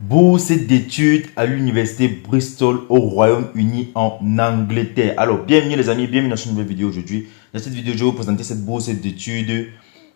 Bourse d'études à l'université Bristol au Royaume-Uni en Angleterre. Alors, bienvenue les amis, bienvenue dans cette nouvelle vidéo aujourd'hui. Dans cette vidéo, je vais vous présenter cette bourse d'études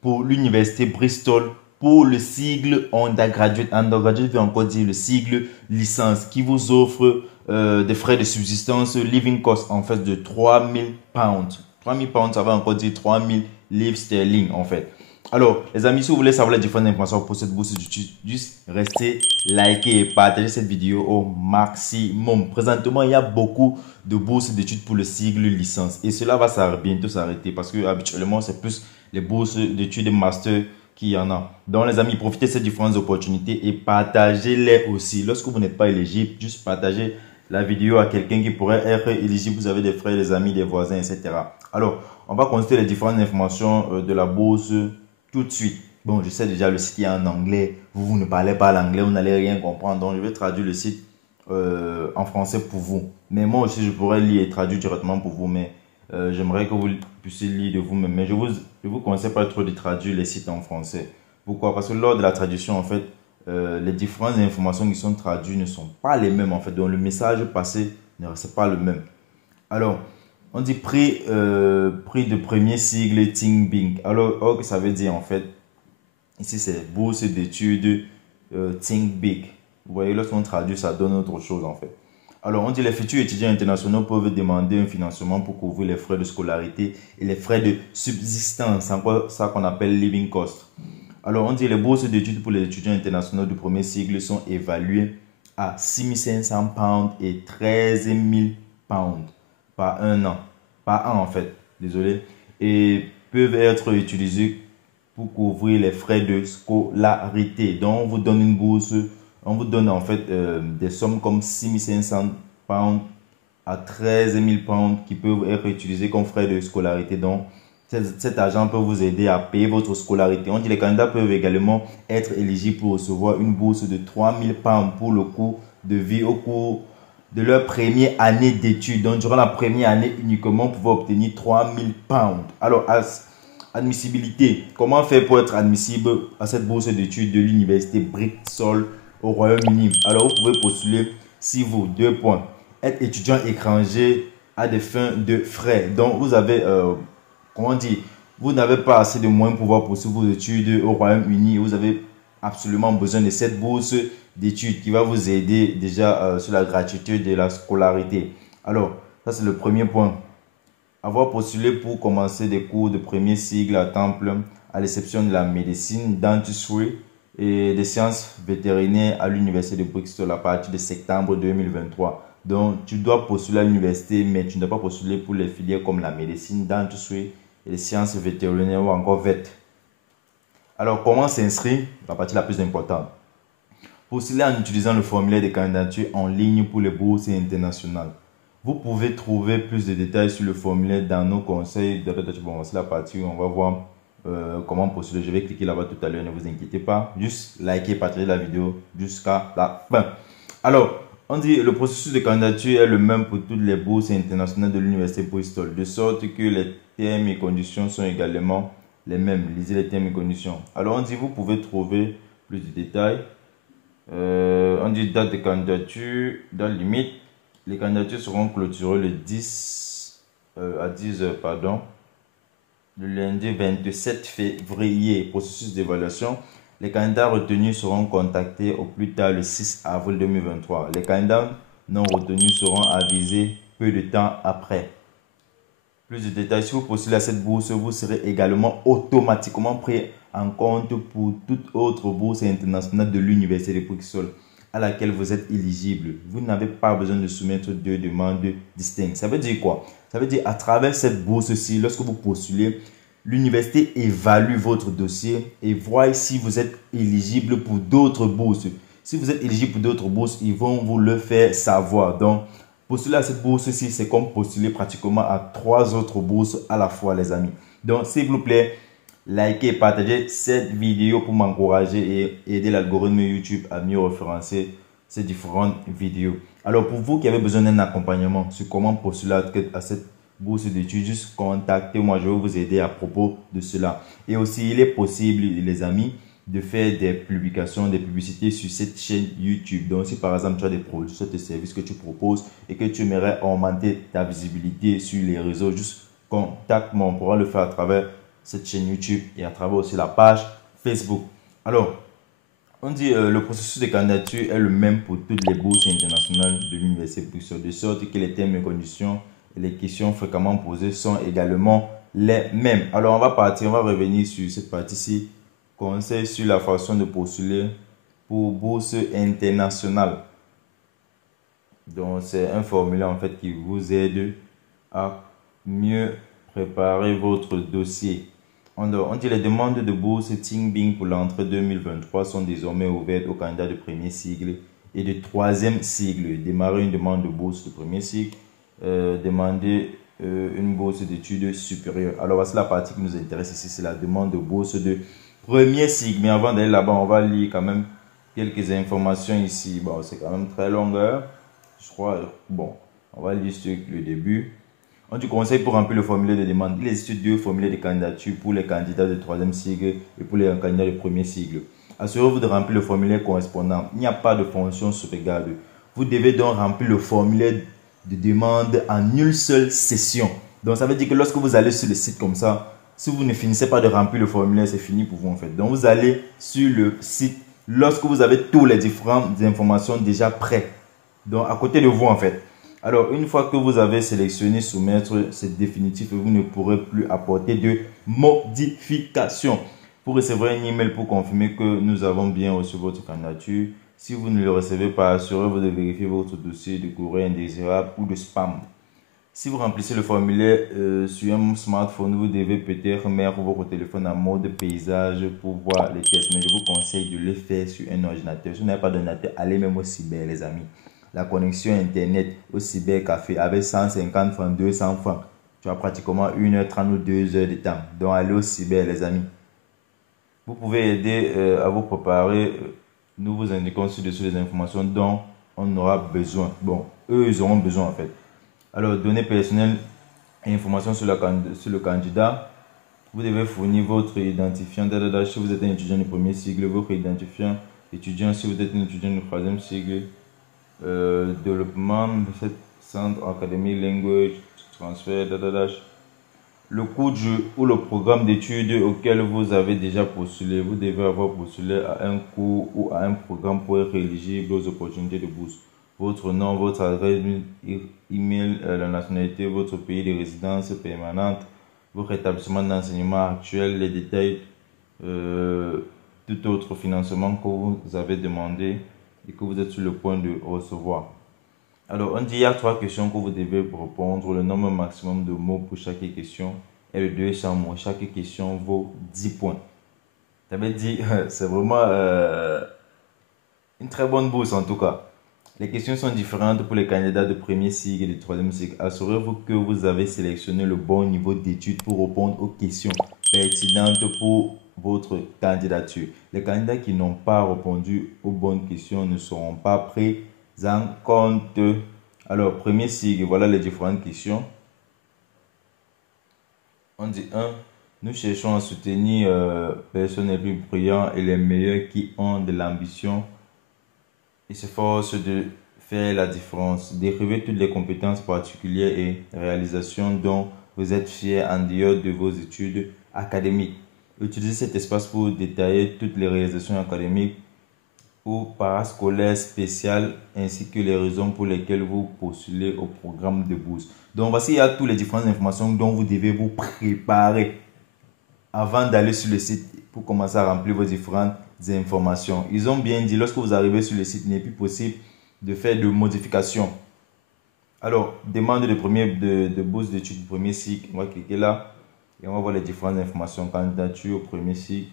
pour l'université Bristol pour le sigle undergraduate. Undergraduate veut encore dire le sigle licence qui vous offre des frais de subsistance, living cost en fait de 3000 pounds. 3000 pounds, ça va encore dire 3000 livres sterling en fait. Alors, les amis, si vous voulez savoir les différentes informations pour cette bourse d'études, juste restez, likez et partagez cette vidéo au maximum. Présentement, il y a beaucoup de bourses d'études pour le sigle licence et cela va bientôt s'arrêter parce que habituellement, c'est plus les bourses d'études master qu'il y en a. Donc, les amis, profitez de ces différentes opportunités et partagez-les aussi. Lorsque vous n'êtes pas éligible, juste partagez la vidéo à quelqu'un qui pourrait être éligible. Vous avez des frères, des amis, des voisins, etc. Alors, on va consulter les différentes informations de la bourse tout de suite. Bon, je sais déjà le site est en anglais. Vous ne parlez pas l'anglais, vous n'allez rien comprendre. Donc, je vais traduire le site en français pour vous. Mais moi aussi, je pourrais lire et traduire directement pour vous. Mais j'aimerais que vous puissiez lire de vous-même. Mais je vous conseille pas trop de traduire les sites en français. Pourquoi? Parce que lors de la traduction, en fait, les différentes informations qui sont traduites ne sont pas les mêmes, en fait. Donc, le message passé ne reste pas le même. Alors, on dit prix de premier sigle Think Big. Alors, ça veut dire en fait, ici c'est bourse d'études Think Big. Vous voyez, lorsqu'on traduit, ça donne autre chose en fait. Alors, on dit les futurs étudiants internationaux peuvent demander un financement pour couvrir les frais de scolarité et les frais de subsistance, c'est ça qu'on appelle living cost. Alors, on dit les bourses d'études pour les étudiants internationaux du premier cycle sont évaluées à 6500 pounds et 13 000 pounds par un an, par an en fait, désolé, et peuvent être utilisés pour couvrir les frais de scolarité. Donc, on vous donne une bourse, on vous donne en fait des sommes comme 6500 pounds à 13 000 pounds qui peuvent être utilisés comme frais de scolarité. Donc, cet argent peut vous aider à payer votre scolarité. On dit que les candidats peuvent également être éligibles pour recevoir une bourse de 3 000 pounds pour le coût de vie au cours de leur première année d'études. Donc, durant la première année uniquement, vous pouvez obtenir 3 000 pounds. Alors, admissibilité. Comment faire pour être admissible à cette bourse d'études de l'université Bristol au Royaume-Uni? Alors, vous pouvez postuler si vous, 2 points, êtes étudiant étranger à des fins de frais. Donc, vous avez, comment dire, vous n'avez pas assez de moyens pour pouvoir poursuivre vos études au Royaume-Uni. Vous avez absolument besoin de cette bourse d'études qui va vous aider déjà sur la gratuité de la scolarité. Alors, ça c'est le premier point. Avoir postulé pour commencer des cours de premier cycle à temps plein, à l'exception de la médecine, dentistry et des sciences vétérinaires à l'université de Bristol à partir de septembre 2023. Donc, tu dois postuler à l'université, mais tu ne dois pas postuler pour les filières comme la médecine, dentistry et les sciences vétérinaires ou encore VET. Alors, comment s'inscrire? La partie la plus importante. Postuler en utilisant le formulaire de candidature en ligne pour les bourses internationales. Vous pouvez trouver plus de détails sur le formulaire dans nos conseils. Bon, c'est la partie où on va voir comment postuler. Je vais cliquer là-bas tout à l'heure, ne vous inquiétez pas. Juste liker, partager la vidéo jusqu'à la fin. Alors, on dit le processus de candidature est le même pour toutes les bourses internationales de l'université Bristol, de sorte que les termes et conditions sont également les mêmes. Lisez les termes et conditions. Alors, on dit vous pouvez trouver plus de détails. On dit date de candidature, date limite. Les candidatures seront clôturées le 10 à 10 heures, pardon. Le lundi 27 février, processus d'évaluation. Les candidats retenus seront contactés au plus tard le 6 avril 2023. Les candidats non retenus seront avisés peu de temps après. Plus de détails, si vous postulez à cette bourse, vous serez également automatiquement pris en compte pour toute autre bourse internationale de l'université de Bristol à laquelle vous êtes éligible. Vous n'avez pas besoin de soumettre deux demandes distinctes. Ça veut dire quoi? Ça veut dire à travers cette bourse-ci, lorsque vous postulez, l'université évalue votre dossier et voit si vous êtes éligible pour d'autres bourses. Si vous êtes éligible pour d'autres bourses, ils vont vous le faire savoir. Donc, postuler à cette bourse-ci, c'est comme postuler pratiquement à 3 autres bourses à la fois, les amis. Donc, s'il vous plaît, likez et partagez cette vidéo pour m'encourager et aider l'algorithme YouTube à mieux référencer ces différentes vidéos. Alors, pour vous qui avez besoin d'un accompagnement sur comment postuler à cette bourse d'études, juste contactez-moi, je vais vous aider à propos de cela. Et aussi, il est possible, les amis, de faire des publications, des publicités sur cette chaîne YouTube. Donc, si par exemple tu as des produits, sur tes services que tu proposes et que tu aimerais augmenter ta visibilité sur les réseaux, juste contacte-moi. On pourra le faire à travers cette chaîne YouTube et à travers aussi la page Facebook. Alors, on dit le processus de candidature est le même pour toutes les bourses internationales de l'Université Bruxelles, de sorte que les thèmes et conditions et les questions fréquemment posées sont également les mêmes. Alors, on va revenir sur cette partie-ci. Conseil sur la façon de postuler pour bourse internationale. Donc, c'est un formulaire en fait qui vous aide à mieux préparer votre dossier. On dit les demandes de bourse Tingbing pour l'entrée 2023 sont désormais ouvertes aux candidats de premier cycle et de troisième cycle. Démarrer une demande de bourse de premier cycle, demander une bourse d'études supérieures. Alors, voici la partie qui nous intéresse ici, c'est la demande de bourse de premier cycle. Mais avant d'aller là-bas, on va lire quand même quelques informations ici. Bon, c'est quand même très longueur. Je crois, bon, on va lire sur le début. On te conseille pour remplir le formulaire de demande. Il existe deux formulaires de candidature pour les candidats de troisième cycle et pour les candidats de premier cycle. Assurez-vous de remplir le formulaire correspondant. Il n'y a pas de fonction sauvegarde. Vous devez donc remplir le formulaire de demande en une seule session. Donc ça veut dire que lorsque vous allez sur le site comme ça, si vous ne finissez pas de remplir le formulaire, c'est fini pour vous en fait. Donc vous allez sur le site lorsque vous avez toutes les différentes informations déjà prêtes. Donc à côté de vous en fait. Alors une fois que vous avez sélectionné soumettre, c'est définitif et vous ne pourrez plus apporter de modifications. Vous recevrez un email pour confirmer que nous avons bien reçu votre candidature. Si vous ne le recevez pas, assurez-vous de vérifier votre dossier de courrier indésirable ou de spam. Si vous remplissez le formulaire sur un smartphone, vous devez peut-être mettre votre téléphone en mode paysage pour voir les tests. Mais je vous conseille de le faire sur un ordinateur. Si vous n'avez pas d'ordinateur, allez même au cyber, les amis. La connexion Internet au cybercafé avec 150 francs, 200 francs. Tu as pratiquement 1h30 ou 2h de temps. Donc, allez au cyber, les amis. Vous pouvez aider à vous préparer. Nous vous indiquons ci-dessus les informations dont on aura besoin. Bon, eux, ils auront besoin en fait. Alors, données personnelles et informations sur le candidat. Vous devez fournir votre identifiant. Si vous êtes un étudiant du premier cycle, votre identifiant étudiant. Si vous êtes un étudiant du troisième cycle, développement de cette centre académique, language, transfert, le cours ou le programme d'études auquel vous avez déjà postulé. Vous devez avoir postulé à un cours ou à un programme pour être éligible aux opportunités de bourse. Votre nom, votre adresse email, la nationalité, votre pays de résidence permanente, votre établissement d'enseignement actuel, les détails, tout autre financement que vous avez demandé et que vous êtes sur le point de recevoir. Alors, on dit il y a 3 questions que vous devez répondre. Le nombre maximum de mots pour chaque question est de 200 mots. Chaque question vaut 10 points. Ça veut dire, c'est vraiment une très bonne bourse en tout cas. Les questions sont différentes pour les candidats de premier cycle et de troisième cycle. Assurez-vous que vous avez sélectionné le bon niveau d'études pour répondre aux questions pertinentes pour votre candidature. Les candidats qui n'ont pas répondu aux bonnes questions ne seront pas pris en compte. Alors, premier cycle, voilà les différentes questions. On dit 1. Nous cherchons à soutenir personnes les plus brillantes et les meilleurs qui ont de l'ambition et s'efforcent de faire la différence. Décrivez toutes les compétences particulières et réalisations dont vous êtes fiers en dehors de vos études académiques. Utilisez cet espace pour détailler toutes les réalisations académiques ou parascolaires spéciales ainsi que les raisons pour lesquelles vous postulez au programme de bourse. Donc voici il y a toutes les différentes informations dont vous devez vous préparer avant d'aller sur le site pour commencer à remplir vos différentes informations. Ils ont bien dit lorsque vous arrivez sur le site, il n'est plus possible de faire de modifications. Alors, demande de bourse d'études du premier cycle. On va cliquer là et on va voir les différentes informations. Candidature au premier cycle.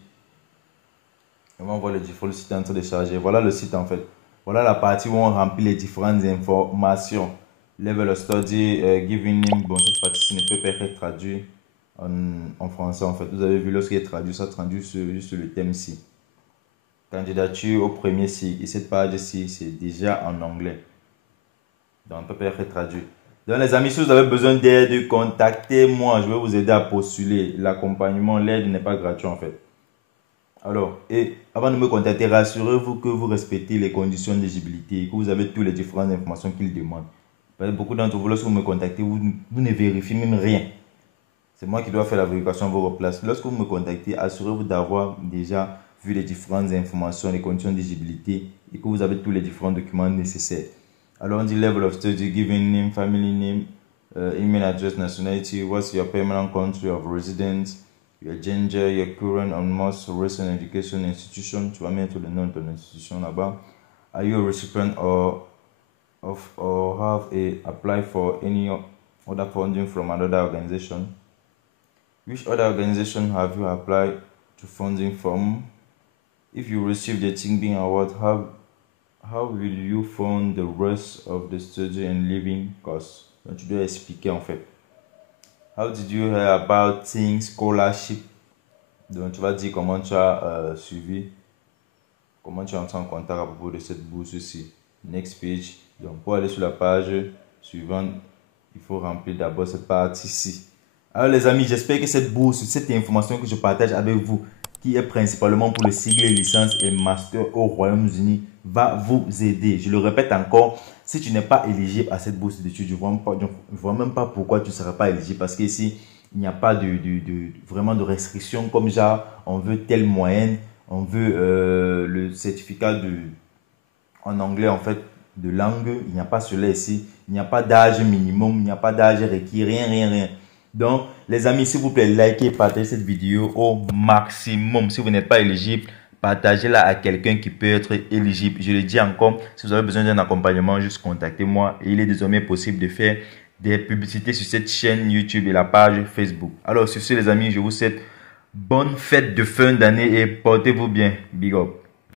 On va voir les différents sites en train de charger. Voilà le site en fait. Voilà la partie où on remplit les différentes informations. Level of study, giving name. Bon, cette partie ne peut pas être traduite en français en fait. Vous avez vu lorsqu'il est traduit, ça traduit juste le thème ici. Candidature au premier cycle. Et cette page-ci, c'est déjà en anglais. Donc, on peut pas être traduit. Donc, les amis, si vous avez besoin d'aide, contactez-moi. Je vais vous aider à postuler. L'accompagnement, l'aide n'est pas gratuit en fait. Alors, et avant de me contacter, rassurez-vous que vous respectez les conditions d'éligibilité et que vous avez toutes les différentes informations qu'il demande. Parce que beaucoup d'entre vous, lorsque vous me contactez, vous ne vérifiez même rien. C'est moi qui dois faire la vérification à votre place. Lorsque vous me contactez, assurez-vous d'avoir déjà vu les différentes informations, les conditions d'éligibilité et que vous avez tous les différents documents nécessaires. Alors, on dit level of study, given name, family name, email address, nationality, what's your permanent country of residence, your gender, your current and most recent education institution. Tu vas mettre le nom de ton institution là-bas. Are you a recipient or have applied for any other funding from another organization? Which other organization have you applied to funding from? If you receive the Tingbing Award, how will you fund the rest of the study and living costs? Donc, tu dois expliquer en fait. How did you hear about Ting Scholarship? Donc, tu vas dire comment tu as suivi, comment tu es entré en contact à propos de cette bourse-ci. Next page. Donc, pour aller sur la page suivante, il faut remplir d'abord cette partie-ci. Alors les amis, j'espère que cette bourse, cette information que je partage avec vous, qui est principalement pour le sigle licence et master au Royaume-Uni, va vous aider. Je le répète encore, si tu n'es pas éligible à cette bourse d'études, je ne vois même pas pourquoi tu ne seras pas éligible. Parce qu'ici, il n'y a pas vraiment de restrictions comme genre, on veut telle moyenne, on veut le certificat en anglais en fait, de langue. Il n'y a pas cela ici. Il n'y a pas d'âge minimum, il n'y a pas d'âge requis, rien. Donc, les amis, s'il vous plaît, likez et partagez cette vidéo au maximum. Si vous n'êtes pas éligible, partagez-la à quelqu'un qui peut être éligible. Je le dis encore, si vous avez besoin d'un accompagnement, juste contactez-moi. Et il est désormais possible de faire des publicités sur cette chaîne YouTube et la page Facebook. Alors, sur ce, les amis, je vous souhaite bonne fête de fin d'année et portez-vous bien. Big up.